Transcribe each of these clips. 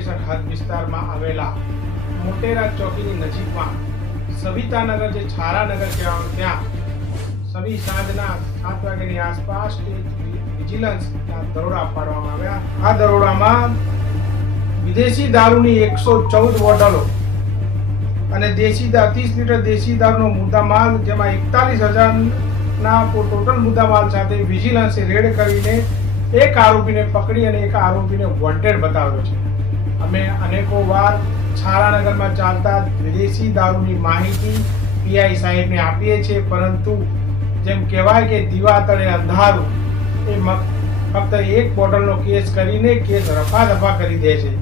Station હદ વિસ્તારમાં આવેલા મોટેરા ચોકીની નજીકમાં સવિતાનગર જે છારાનગર કહેવામાં ત્યાં સવી સાંજના 7 વાગ્યાની આસપાસ વિજિલન્સ દરોડા પાડવામાં આવ્યા। આ દરોડામાં વિદેશી દારૂની 114 બોટલો અને દેશી 30 લીટર દેશી દારૂનો મુદ્દામાલ, જેમાં 41,000ના ટોટલ મુદ્દામાલ સાથે વિજિલન્સે રેડ કરીને એક આરોપીને પકડી અને એક આરોપીને વોન્ટેડ બતાવ્યો છે। અમે અનેકો વાર છારાનગરમાં ચાલતા વિદેશી દારૂની માહિતી પીઆઈ સાહેબને આપીએ છીએ, પરંતુ જેમ કહેવાય કે દીવા તળે અંધારું, એ ફક્ત એક બોટલનો કેસ કરીને કેસ રફા કરી દે છે।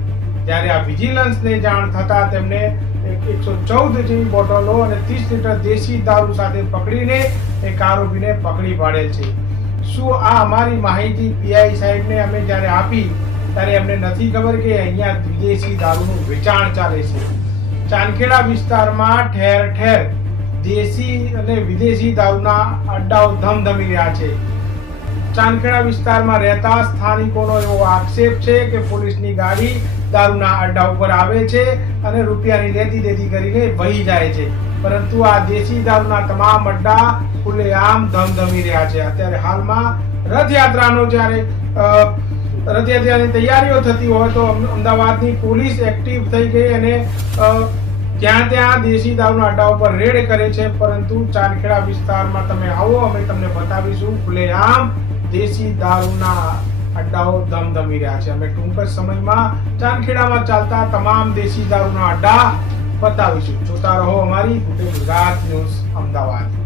જ્યારે આ વિજિલન્સને જાણ થતાં તેમને 114 જેવી બોટલો અને 30 લીટર દેશી દારૂ સાથે પકડીને એક આરોપીને પકડી પાડેલ છે। શું આ અમારી માહિતી પીઆઈ સાહેબને અમે જ્યારે આપી ત્યારે એમને નથી ખબર કે અહીંયા વિદેશી દારૂનું વેચાણ ચાલે છે। ચાંદખેડા વિસ્તારમાં ઠેર ઠેર દેશી અને વિદેશી દારૂના અડ્ડાઓ ધમધમી રહ્યા છે। ચાંદખેડા વિસ્તારમાં રહેતા સ્થાનિકોનો એવો આક્ષેપ છે કે પોલીસની ગાડી દારૂના અડ્ડા ઉપર આવે છે અને રૂપિયાની લેતી દેતી કરીને વહી જાય છે, પરંતુ આ દેશી દારૂના તમામ અડ્ડા ખુલ્લેઆમ ધમધમી રહ્યા છે। અત્યારે હાલમાં રથયાત્રાનો જ્યારે રથયાત્રાની તૈયારીઓ થતી હોય તો અમદાવાદની પોલીસ એક્ટિવ થઈ ગઈ અને ત્યાં દેશી દારૂના અડ્ડા ઉપર રેડ કરે છે, પરંતુ ચાંદખેડા વિસ્તારમાં તમે આવો, અમે તમને બતાવીશું ખુલ્લેઆમ દેશી દારૂના અડ્ડાઓ ધમધમી રહ્યા છે। અમે ટૂંક જ સમયમાં ચાંદખેડામાં ચાલતા તમામ દેશી દારૂના અડ્ડા બતાવીશું। જોતા રહો અમારી ગુજરાત ન્યૂઝ અમદાવાદ।